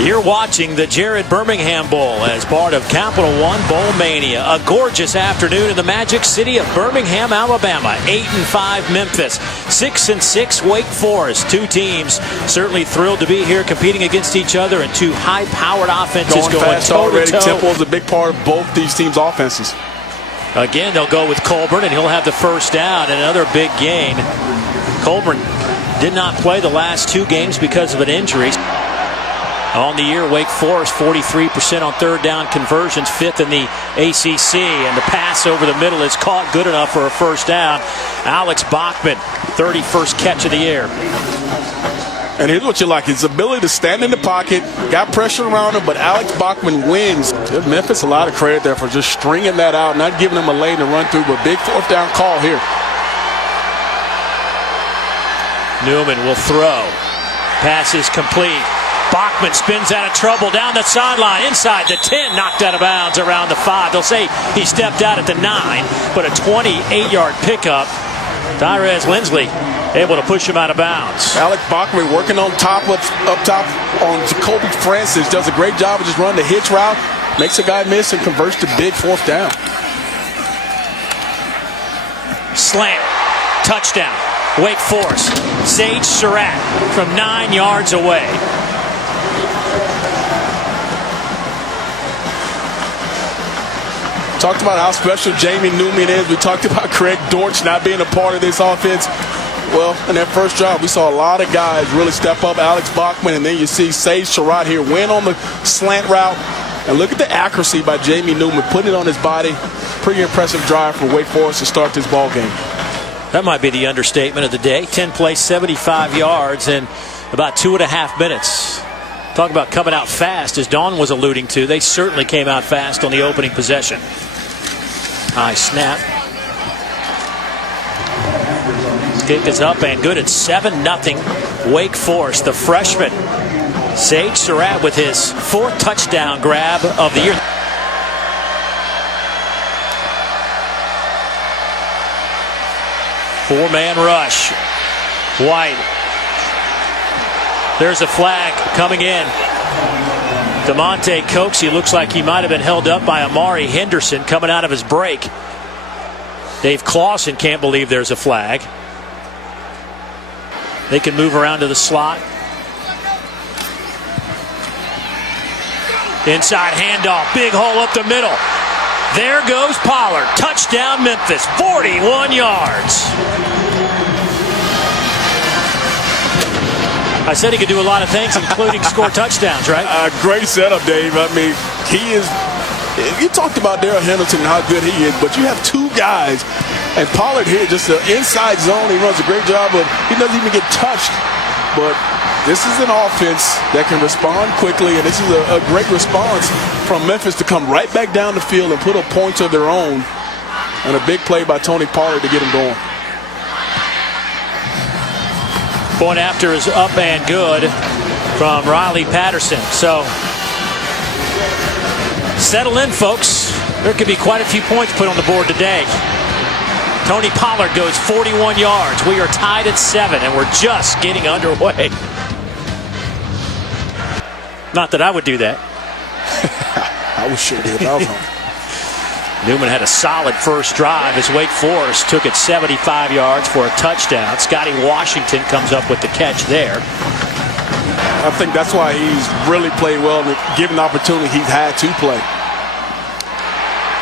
You're watching the Jared Birmingham Bowl as part of Capital One Bowl Mania. A gorgeous afternoon in the magic city of Birmingham, Alabama. 8-5 Memphis, 6-6 Wake Forest. Two teams certainly thrilled to be here competing against each other, and two high-powered offenses going fast already. toe-to-toe. Tempo is a big part of both these teams' offenses. Again, they'll go with Colburn, and he'll have the first down. And another big gain. Colburn did not play the last two games because of an injury. On the year, Wake Forest 43% on third down conversions, 5th in the ACC, and the pass over the middle is caught good enough for a first down. Alex Bachman, 31st catch of the year. And here's what you like, his ability to stand in the pocket, got pressure around him, but Alex Bachman wins. Give Memphis a lot of credit there for just stringing that out, not giving them a lane to run through, but big fourth down call here. Newman will throw. Pass is complete. Bachman spins out of trouble down the sideline, inside the 10, knocked out of bounds around the 5. They'll say he stepped out at the 9, but a 28-yard pickup. Tyrese Lindsley able to push him out of bounds. Alex Bachman working on top up top on Jacoby Francis. Does a great job of just running the hitch route. Makes a guy miss and converts to big fourth down. Slant. Touchdown. Wake Forest. Sage Surratt from 9 yards away. Talked about how special Jamie Newman is. We talked about Craig Dortch not being a part of this offense. Well, in that first drive, we saw a lot of guys really step up. Alex Bachman, and then you see Sage Surratt here win on the slant route. And look at the accuracy by Jamie Newman, putting it on his body. Pretty impressive drive for Wake Forest to start this ball game. That might be the understatement of the day. 10 plays, 75 yards in about 2.5 minutes. Talk about coming out fast, as Dawn was alluding to. They certainly came out fast on the opening possession. High snap. Kick is up and good. It's 7-0 Wake Forest. The freshman Sage Surratt with his 4th touchdown grab of the year. Four-man rush. White. There's a flag coming in. DeMonte Coxie looks like he might have been held up by Amari Henderson coming out of his break. Dave Clausen can't believe there's a flag. They can move around to the slot. Inside handoff. Big hole up the middle. There goes Pollard. Touchdown Memphis. 41 yards. I said he could do a lot of things, including score touchdowns, right? Great setup, Dave. I mean, he is. You talked about Darrell Henderson and how good he is, but you have two guys, and Pollard here, just the inside zone. He runs a great job of. He doesn't even get touched, but this is an offense that can respond quickly, and this is a great response from Memphis to come right back down the field and put a point of their own, and a big play by Tony Pollard to get him going. Point after is up and good from Riley Patterson. So settle in, folks. There could be quite a few points put on the board today. Tony Pollard goes 41 yards. We are tied at 7, and we're just getting underway. Not that I would do that. I was sure if I was home. Newman had a solid first drive as Wake Forest took it 75 yards for a touchdown. Scotty Washington comes up with the catch there. I think that's why he's really played well, given the opportunity he's had to play.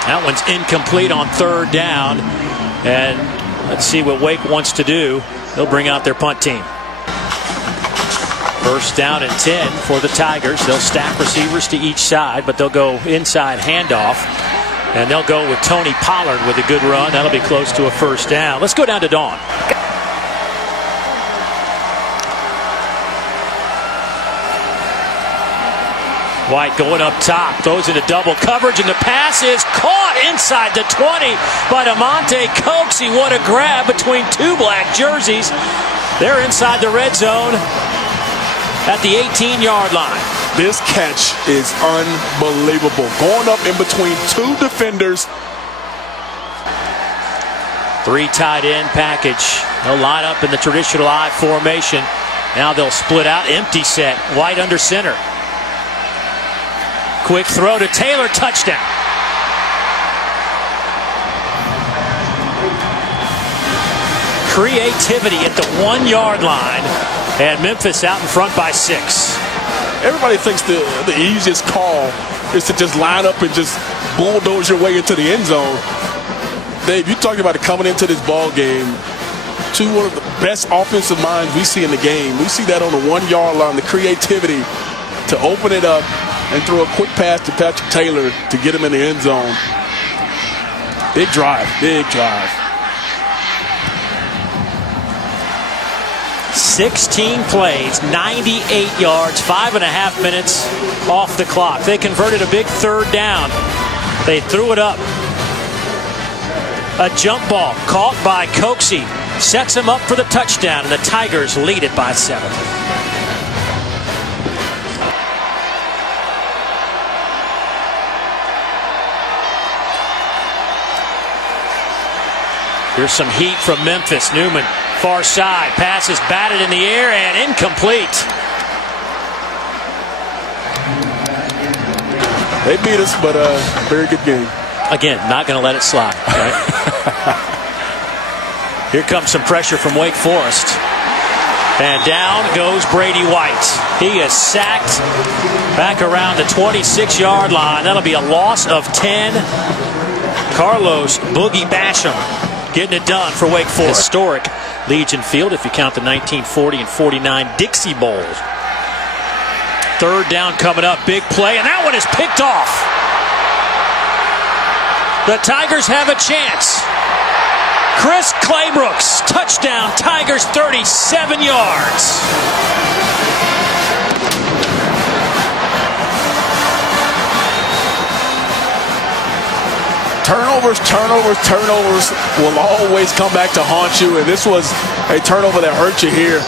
That one's incomplete on third down. And let's see what Wake wants to do. They'll bring out their punt team. First down and 10 for the Tigers. They'll stack receivers to each side, but they'll go inside handoff. And they'll go with Tony Pollard with a good run. That'll be close to a first down. Let's go down to Dawn. White going up top, throws into double coverage, and the pass is caught inside the 20 by DeMonte Coxie. What a grab between two black jerseys. They're inside the red zone at the 18-yard line. This catch is unbelievable. Going up in between two defenders. 3 tight end package. They'll line up in the traditional I formation. Now they'll split out. Empty set. White under center. Quick throw to Taylor, touchdown. Creativity at the 1 yard line, and Memphis out in front by 6. Everybody thinks the easiest call is to just line up and just bulldoze your way into the end zone. Dave, you talked about it coming into this ball game. One of the best offensive minds we see in the game. We see that on the 1 yard line, the creativity to open it up and throw a quick pass to Patrick Taylor to get him in the end zone. Big drive, big drive. 16 plays, 98 yards, 5.5 minutes off the clock. They converted a big 3rd down. They threw it up. A jump ball caught by Coxie. Sets him up for the touchdown, and the Tigers lead it by 7. Here's some heat from Memphis. Newman, far side. Pass is batted in the air and incomplete. They beat us, but very good game. Again, not going to let it slide, right? Here comes some pressure from Wake Forest. And down goes Brady White. He is sacked back around the 26-yard line. That'll be a loss of 10. Carlos Boogie Basham getting it done for Wake Forest. Historic Legion Field, if you count the 1940 and 49 Dixie Bowl. 3rd down coming up. Big play, and that one is picked off. The Tigers have a chance. Chris Claybrooks, touchdown, Tigers, 37 yards. Turnovers will always come back to haunt you, and this was a turnover that hurt you here.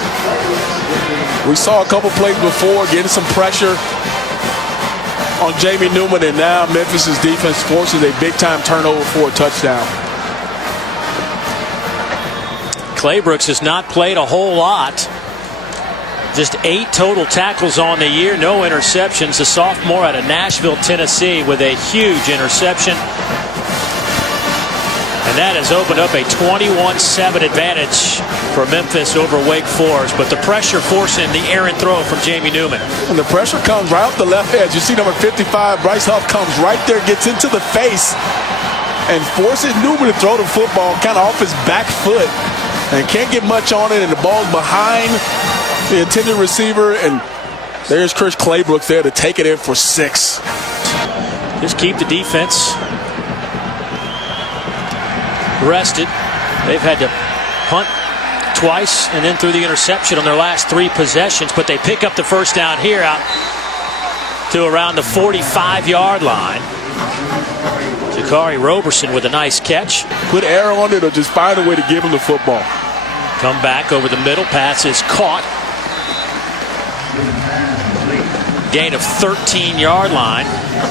We saw a couple plays before, getting some pressure on Jamie Newman, and now Memphis's defense forces a big-time turnover for a touchdown. Claybrooks has not played a whole lot. Just 8 total tackles on the year, no interceptions. A sophomore out of Nashville, Tennessee, with a huge interception. And that has opened up a 21-7 advantage for Memphis over Wake Forest. But the pressure forcing the errant throw from Jamie Newman. And the pressure comes right off the left edge. You see number 55, Bryce Huff, comes right there, gets into the face, and forces Newman to throw the football kind of off his back foot. And can't get much on it, and the ball's behind the intended receiver, and there's Chris Claybrooks there to take it in for 6. Just keep the defense rested. They've had to punt twice and then threw the interception on their last 3 possessions, but they pick up the first down here out to around the 45-yard line. Jakari Roberson with a nice catch. Put air on it or just find a way to give him the football. Come back over the middle. Pass is caught. Gain of 13-yard line.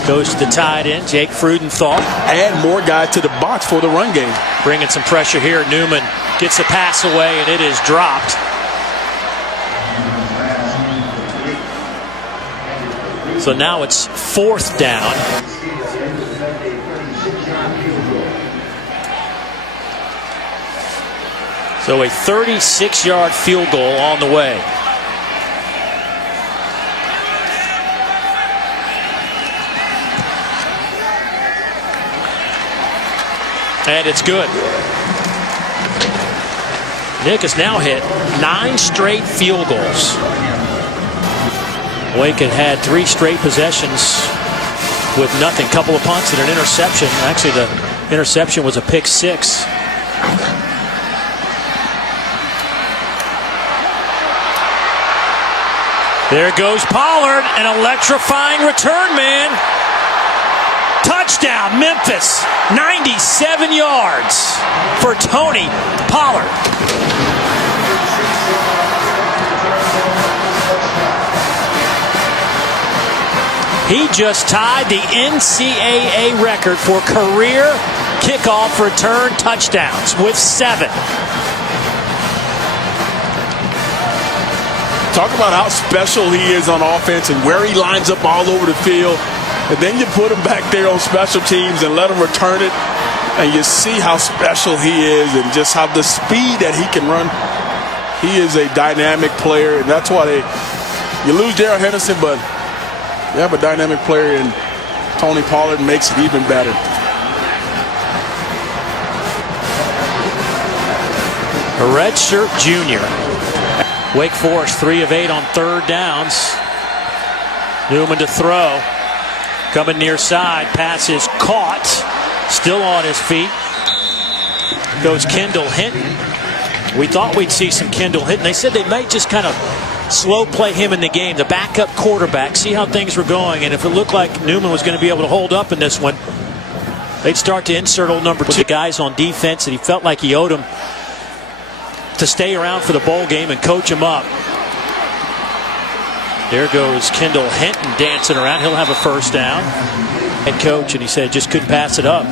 Goes to the tight end, Jake Freudenthal. Add more guys to the box for the run game. Bringing some pressure here. Newman gets the pass away, and it is dropped. So now it's 4th down. So a 36-yard field goal on the way. And it's good. Nick has now hit 9 straight field goals. Wake had 3 straight possessions with nothing. Couple of punts and an interception. Actually, the interception was a pick 6. There goes Pollard, an electrifying return, man. Touchdown, Memphis. 97 yards for Tony Pollard. He just tied the NCAA record for career kickoff return touchdowns with 7. Talk about how special he is on offense and where he lines up all over the field. And then you put him back there on special teams and let him return it. And you see how special he is and just how the speed that he can run. He is a dynamic player, and that's why you lose Darrell Henderson, but you have a dynamic player, and Tony Pollard makes it even better. A redshirt junior. Wake Forest 3 of 8 on third downs. Newman to throw. Coming near side. Pass is caught. Still on his feet. Goes Kendall Hinton. We thought we'd see some Kendall Hinton. They said they might just kind of slow play him in the game. The backup quarterback. See how things were going. And if it looked like Newman was going to be able to hold up in this one, they'd start to insert old number 2 guys on defense. And he felt like he owed them to stay around for the bowl game and coach him up. There goes Kendall Hinton dancing around. He'll have a first down. Head coach, and he said just couldn't pass it up.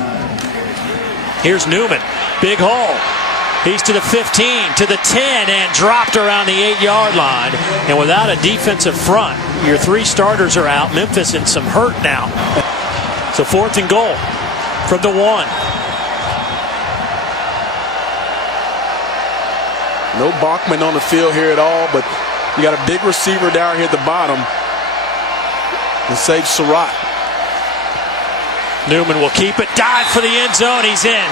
Here's Newman. Big hole. He's to the 15, to the 10, and dropped around the 8-yard line. And without a defensive front, your 3 starters are out. Memphis in some hurt now. So 4th and goal from the 1. No Bachman on the field here at all, but you got a big receiver down here at the bottom to save Surratt. Newman will keep it. Dive for the end zone. He's in.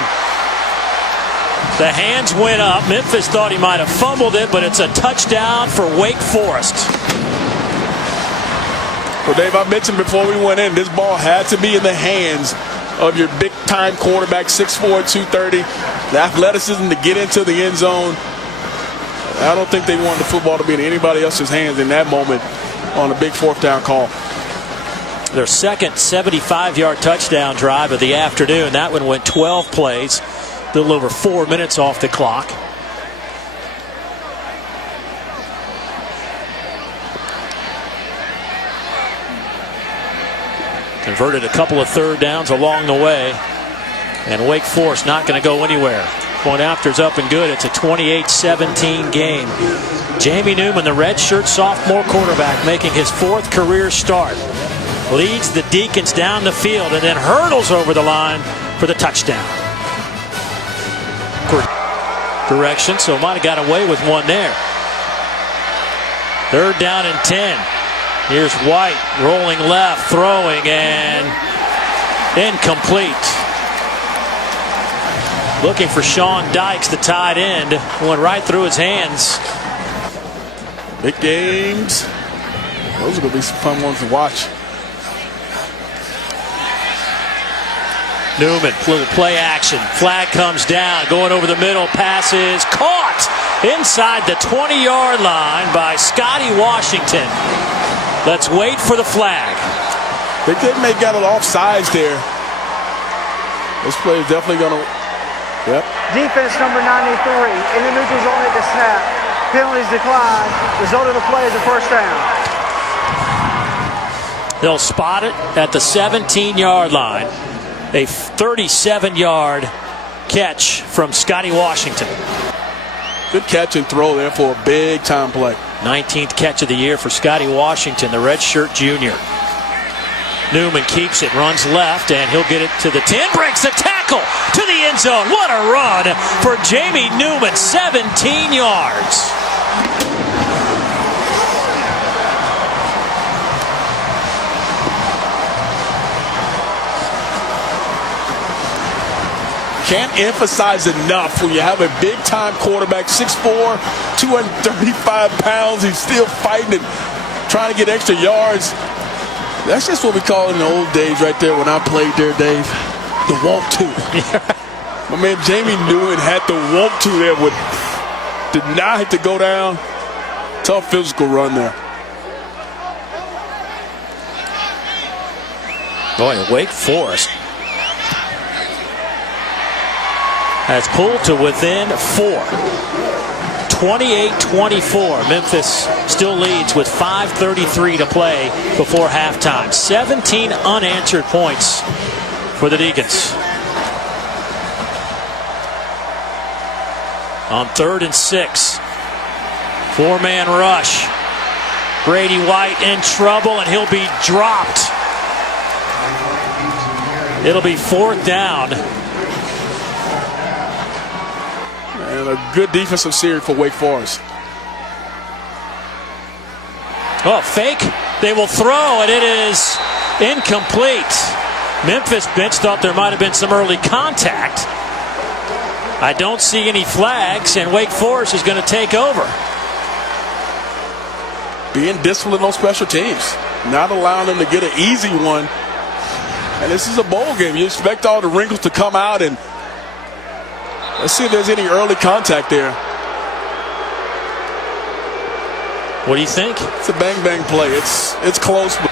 The hands went up. Memphis thought he might have fumbled it, but it's a touchdown for Wake Forest. Well, Dave, I mentioned before we went in, this ball had to be in the hands of your big-time quarterback, 6'4", 230. The athleticism to get into the end zone. I don't think they wanted the football to be in anybody else's hands in that moment on a big 4th down call. Their second 75-yard touchdown drive of the afternoon. That one went 12 plays, a little over 4 minutes off the clock. Converted a couple of third downs along the way. And Wake Forest not going to go anywhere. Point after's up and good. It's a 28-17 game. Jamie Newman, the redshirt sophomore quarterback, making his 4th career start, leads the Deacons down the field and then hurdles over the line for the touchdown. Direction, so might have got away with one there. 3rd down and 10. Here's White rolling left, throwing, and incomplete. Looking for Sean Dykes, the tight end. Went right through his hands. Big games. Those are going to be some fun ones to watch. Newman, little play action. Flag comes down. Going over the middle. Pass is caught inside the 20-yard line by Scotty Washington. Let's wait for the flag. They may have got it offsides there. This play is definitely going to... Yep. Defense number 93. Individuals on at the snap. Penalties declined. Result of the play is a first down. They'll spot it at the 17-yard line. A 37-yard catch from Scotty Washington. Good catch and throw there for a big-time play. 19th catch of the year for Scotty Washington, the redshirt junior. Newman keeps it, runs left, and he'll get it to the 10. Breaks the tackle to the end zone. What a run for Jamie Newman, 17 yards. Can't emphasize enough when you have a big-time quarterback, 6'4", 235 pounds. He's still fighting and trying to get extra yards. That's just what we call in the old days right there when I played there, Dave. The want to. My man Jamie Newman had the want to there. Did not have to go down. Tough physical run there. Boy, Wake Forest has pulled to within 4. 28-24. Memphis still leads with 5:33 to play before halftime. 17 unanswered points for the Deacons. On 3rd and 6. 4-man rush. Brady White in trouble, and he'll be dropped. It'll be 4th down. And a good defensive series for Wake Forest. Oh, fake. They will throw, and it is incomplete. Memphis bench thought there might have been some early contact. I don't see any flags, and Wake Forest is going to take over. Being disciplined on special teams. Not allowing them to get an easy one. And this is a bowl game. You expect all the wrinkles to come out, and let's see if there's any early contact there. What do you think? It's a bang-bang play. It's close. But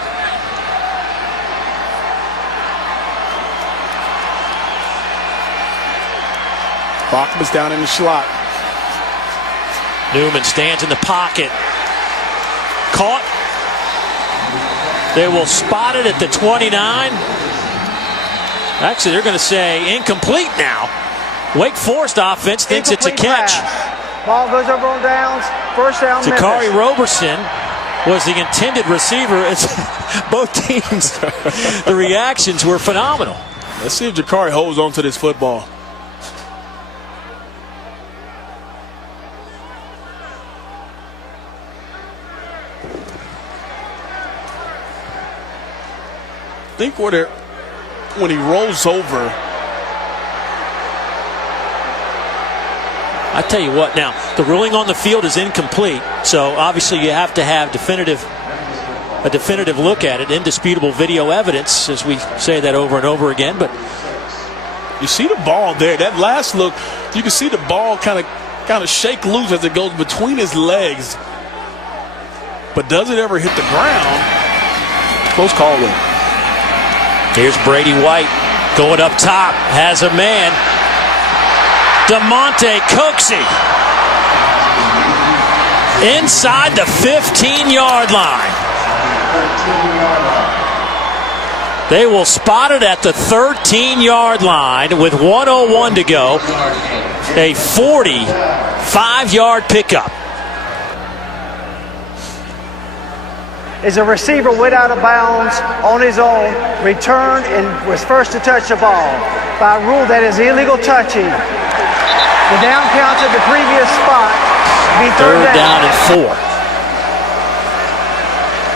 Bachman's down in the slot. Newman stands in the pocket. Caught. They will spot it at the 29. Actually, they're going to say incomplete now. Wake Forest offense thinks it's a catch. Pass. Ball goes over on downs. First down, Takari Memphis. Roberson was the intended receiver. It's both teams, the reactions were phenomenal. Let's see if Jakari holds on to this football. I think when he rolls over. I tell you what, now the ruling on the field is incomplete, so obviously you have to have a definitive look at it, indisputable video evidence, as we say that over and over again. But you see the ball there. That last look, you can see the ball kind of shake loose as it goes between his legs. But does it ever hit the ground? Close call though. Here's Brady White going up top, has a man. DeMonte Coxey inside the 15-yard line. They will spot it at the 13-yard line with 1:01 to go. A 45-yard pickup. Is a receiver went out of bounds on his own, returned, and was first to touch the ball. By rule, that is illegal touching. The down count at the previous spot be third down and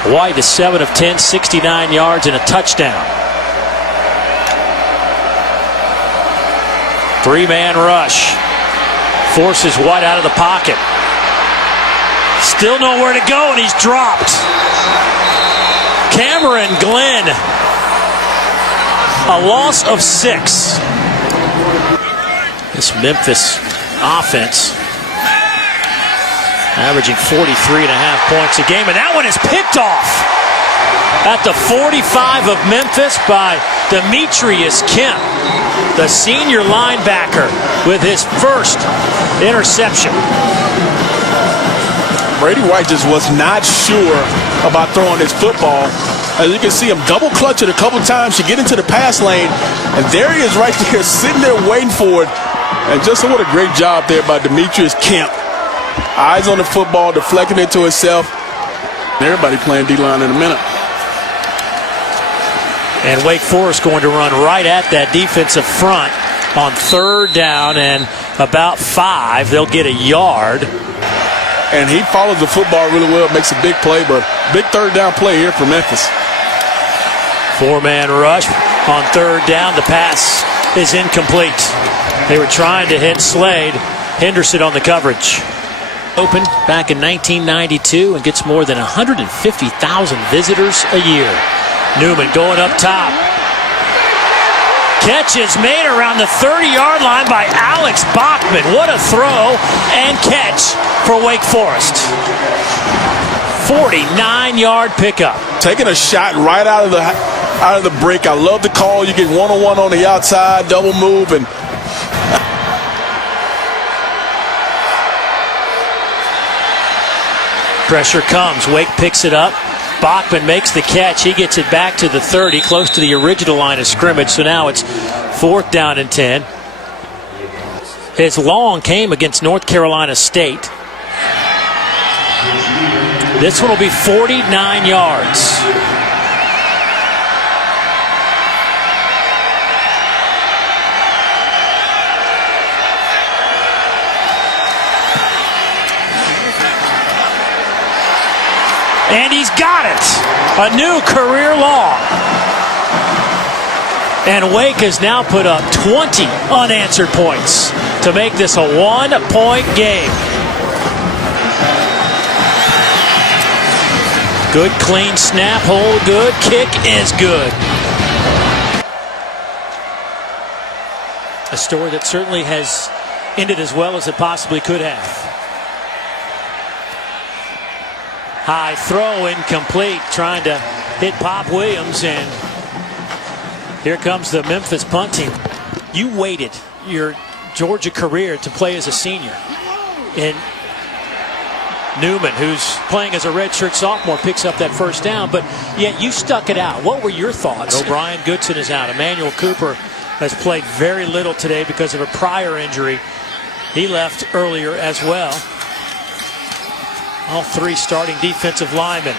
4. White is 7 of 10, 69 yards and a touchdown. 3-man rush. Forces White out of the pocket. Still nowhere to go, and he's dropped. Cameron Glenn, a loss of 6. This Memphis offense averaging 43.5 points a game, and that one is picked off at the 45 of Memphis by Demetrius Kemp, the senior linebacker, with his first interception. Brady White just was not sure about throwing his football. As you can see him double clutch it a couple times to get into the pass lane, and there he is right there sitting there waiting for it. And just what a great job there by Demetrius Kemp. Eyes on the football, deflecting it to himself. Everybody playing D-line in a minute. And Wake Forest going to run right at that defensive front on 3rd down and about 5. They'll get a yard. And he follows the football really well, makes a big play, but big 3rd down play here for Memphis. 4-man rush on 3rd down. The pass is incomplete. They were trying to hit Slade. Henderson on the coverage. Opened back in 1992 and gets more than 150,000 visitors a year. Newman going up top. Catch is made around the 30-yard line by Alex Bachman. What a throw and catch for Wake Forest. 49-yard pickup. Taking a shot right out of the break. I love the call. You get one-on-one on the outside, double move, and pressure comes. Wake picks it up. Bachman makes the catch. He gets it back to the 30, close to the original line of scrimmage. So now it's 4th down and 10. His long came against North Carolina State. This one will be 49 yards. And he's got it. A new career long. And Wake has now put up 20 unanswered points to make this a one-point game. Good clean snap, hold good, kick is good. A story that certainly has ended as well as it possibly could have. High throw, incomplete, trying to hit Pop Williams, and here comes the Memphis punt team. You waited your Georgia career to play as a senior. And Newman, who's playing as a redshirt sophomore, picks up that first down, but yet you stuck it out. What were your thoughts? O'Brien Goodson is out. Emmanuel Cooper has played very little today because of a prior injury. He left earlier as well. All three starting defensive linemen.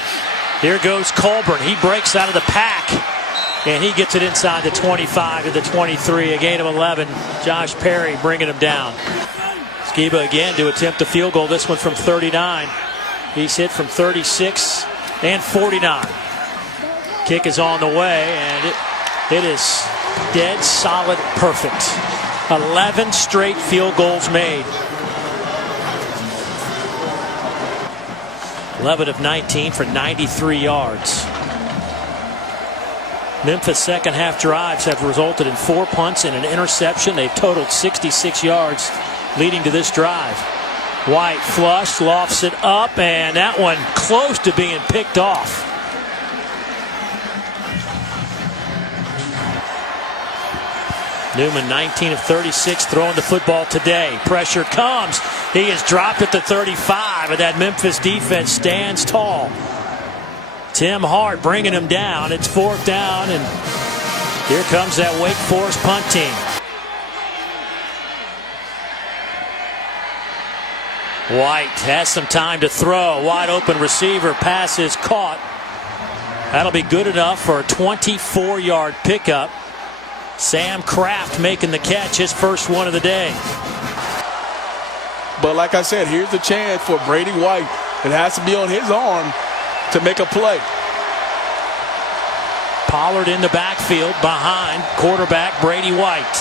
Here goes Colburn. He breaks out of the pack, and he gets it inside the 25 to the 23. A gain of 11. Josh Perry bringing him down. Skiba again to attempt a field goal. This one from 39. He's hit from 36 and 49. Kick is on the way, and it is dead solid perfect. 11 straight field goals made. 11 of 19 for 93 yards. Memphis' second half drives have resulted in 4 punts and an interception. They've totaled 66 yards leading to this drive. White flush, lofts it up, and that one close to being picked off. Newman 19 of 36 throwing the football today. Pressure comes. He is dropped at the 35, and that Memphis defense stands tall. Tim Hart bringing him down. It's fourth down, and here comes that Wake Forest punt team. White has some time to throw. Wide open receiver. Pass is caught. That'll be good enough for a 24-yard pickup. Sam Kraft making the catch, his first one of the day. But like I said, here's the chance for Brady White. It has to be on his arm to make a play. Pollard in the backfield behind quarterback Brady White.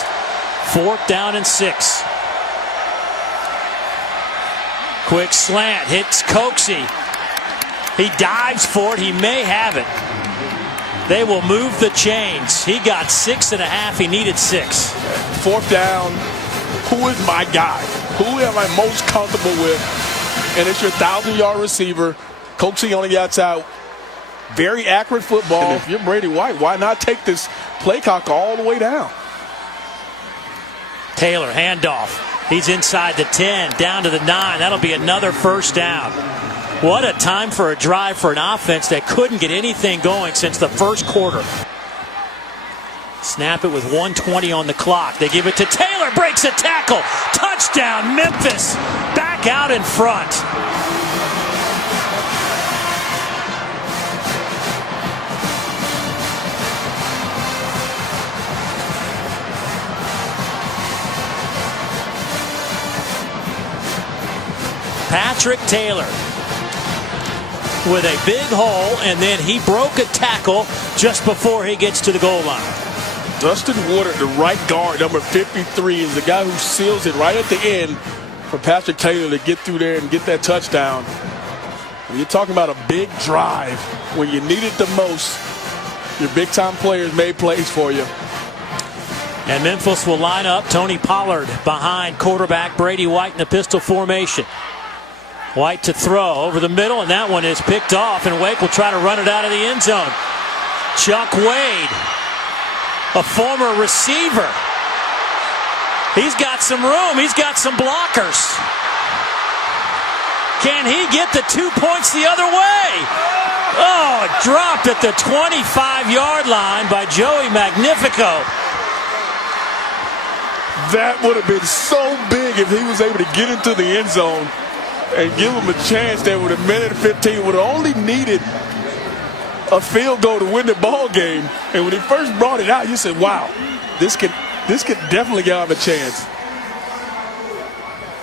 Fourth down and 6. Quick slant, hits Coxie. He dives for it, he may have it. They will move the chains. He got 6.5. He needed 6. Fourth down. Who is my guy? Who am I most comfortable with? And it's your 1,000-yard receiver. Coxie on the outside. Very accurate football. And if you're Brady White, why not take this play clock all the way down? Taylor, handoff. He's inside the 10, down to the 9. That'll be another first down. What a time for a drive for an offense that couldn't get anything going since the first quarter. Snap it with 1:20 on the clock. They give it to Taylor, breaks a tackle. Touchdown, Memphis. Back out in front. Patrick Taylor with a big hole, and then he broke a tackle just before he gets to the goal line. Dustin Woodard, the right guard, number 53, is the guy who seals it right at the end for Patrick Taylor to get through there and get that touchdown. When you're talking about a big drive, when you need it the most, your big-time players made plays for you. And Memphis will line up. Tony Pollard behind quarterback Brady White in a pistol formation. White to throw over the middle, and that one is picked off, and Wake will try to run it out of the end zone. Chuck Wade, a former receiver. He's got some room. He's got some blockers. Can he get the 2 points the other way? Oh, dropped at the 25-yard line by Joey Magnifico. That would have been so big if he was able to get into the end zone and give him a chance there with a minute and 15. Would have only needed a field goal to win the ball game. And when he first brought it out, you said, wow, this could definitely give him a chance.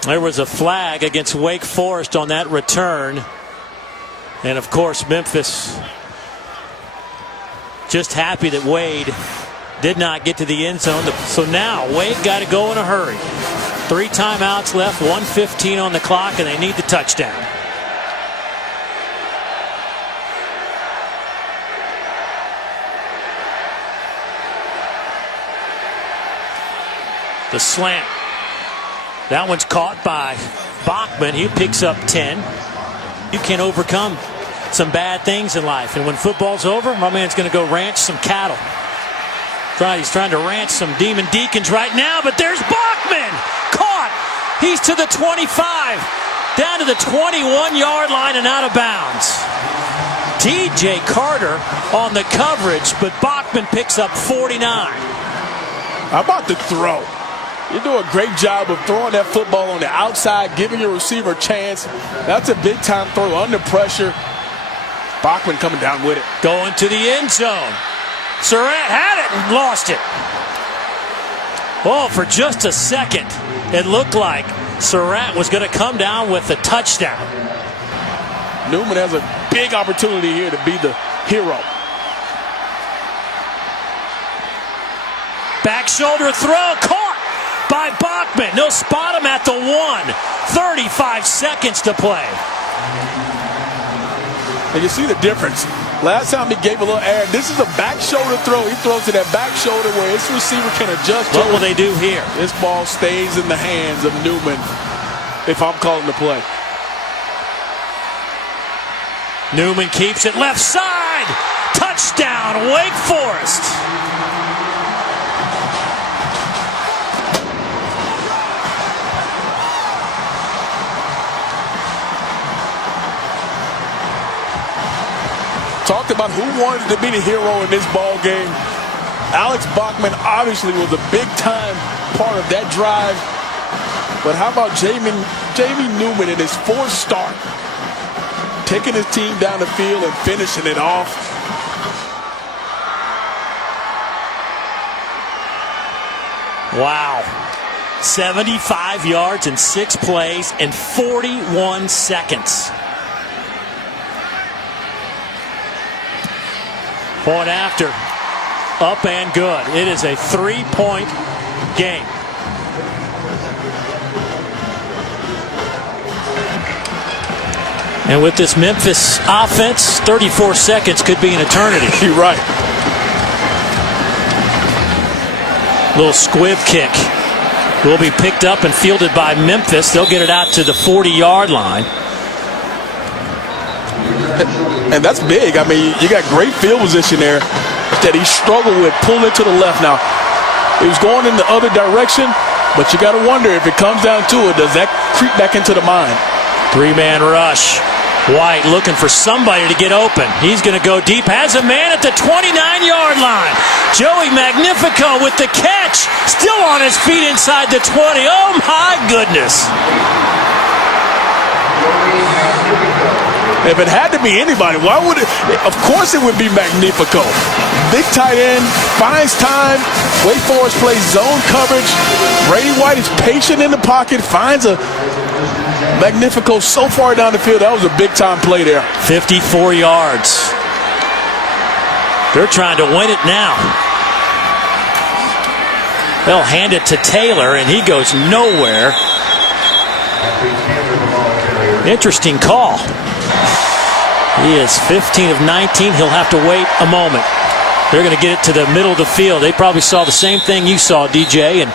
There was a flag against Wake Forest on that return. And, of course, Memphis just happy that Wade did not get to the end zone. So now Wade got to go in a hurry. 3 timeouts left, 1:15 on the clock, and they need the touchdown. The slant. That one's caught by Bachman. He picks up 10. You can overcome some bad things in life. And when football's over, my man's going to go ranch some cattle. He's trying to ranch some demon deacons right now, but there's Bachman. Caught. He's to the 25. Down to the 21-yard line and out of bounds. T.J. Carter on the coverage, but Bachman picks up 49. How about the throw? You do a great job of throwing that football on the outside, giving your receiver a chance. That's a big-time throw under pressure. Bachman coming down with it. Going to the end zone. Surratt had it and lost it. Oh, for just a second, it looked like Surratt was going to come down with the touchdown. Newman has a big opportunity here to be the hero. Back shoulder throw, caught by Bachman. They'll spot him at the 1. 35 seconds to play. And you see the difference. Last time he gave a little air. This is a back shoulder throw. He throws to that back shoulder where his receiver can adjust. What will they do here? This ball stays in the hands of Newman if I'm calling the play. Newman keeps it left side. Touchdown, Wake Forest. Talked about who wanted to be the hero in this ball game. Alex Bachman obviously was a big-time part of that drive. But how about Jamie Newman in his 4th start? Taking his team down the field and finishing it off. Wow. 75 yards in 6 plays and 41 seconds. Point after, up and good. It is a 3-point game. And with this Memphis offense, 34 seconds could be an eternity. You're right. Little squib kick will be picked up and fielded by Memphis. They'll get it out to the 40-yard line. And that's big. I mean, you got great field position there that he struggled with pulling to the left. Now, it was going in the other direction, but you got to wonder if it comes down to it, does that creep back into the mind? 3-man rush. White looking for somebody to get open. He's going to go deep. Has a man at the 29-yard line. Joey Magnifico with the catch. Still on his feet inside the 20. Oh, my goodness. If it had to be anybody, why would it? Of course it would be Magnifico. Big tight end, finds time. Wake Forest plays zone coverage. Brady White is patient in the pocket, finds a Magnifico so far down the field. That was a big-time play there. 54 yards. They're trying to win it now. They'll hand it to Taylor, and he goes nowhere. Interesting call. He is 15 of 19. He'll have to wait a moment. They're going to get it to the middle of the field. They probably saw the same thing you saw, DJ, and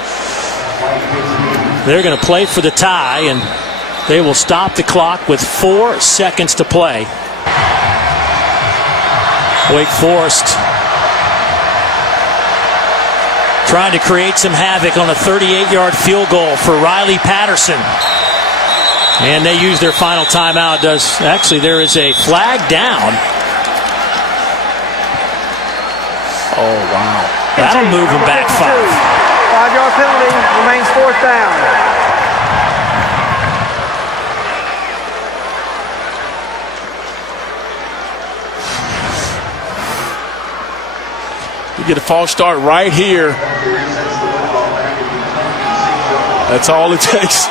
they're going to play for the tie, and they will stop the clock with 4 seconds to play. Wake Forest trying to create some havoc on a 38-yard field goal for Riley Patterson. And they use their final timeout. Actually, there is a flag down. Oh, wow. That'll move him back 5. 5-yard penalty, remains 4th down. You get a false start right here. That's all it takes.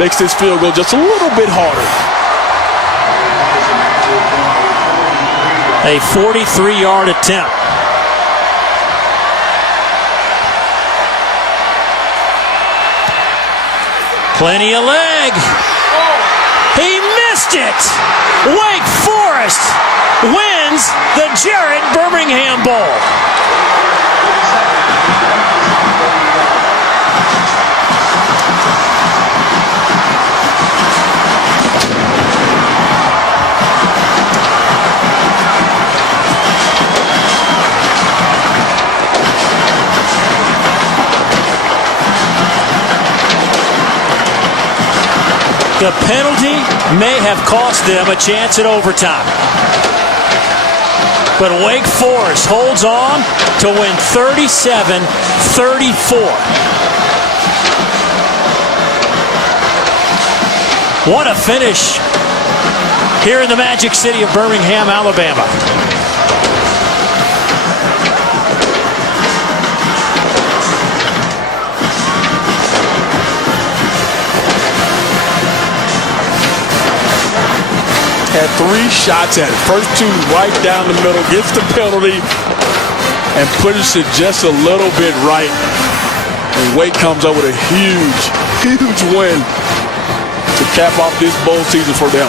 Makes this field goal just a little bit harder. A 43-yard attempt. Plenty of leg. He missed it. Wake Forest wins the Jarrett Birmingham Bowl. The penalty may have cost them a chance at overtime. But Wake Forest holds on to win 37-34. What a finish here in the Magic City of Birmingham, Alabama. Had 3 shots at it. First 2 right down the middle, gets the penalty, and pushes it just a little bit right. And Wake comes up with a huge win to cap off this bowl season for them.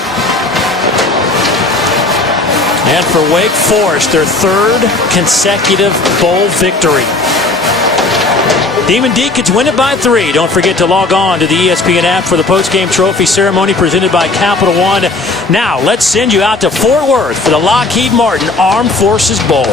And for Wake Forest, their 3rd consecutive bowl victory. Demon Deacons win it by 3. Don't forget to log on to the ESPN app for the postgame trophy ceremony presented by Capital One. Now, let's send you out to Fort Worth for the Lockheed Martin Armed Forces Bowl.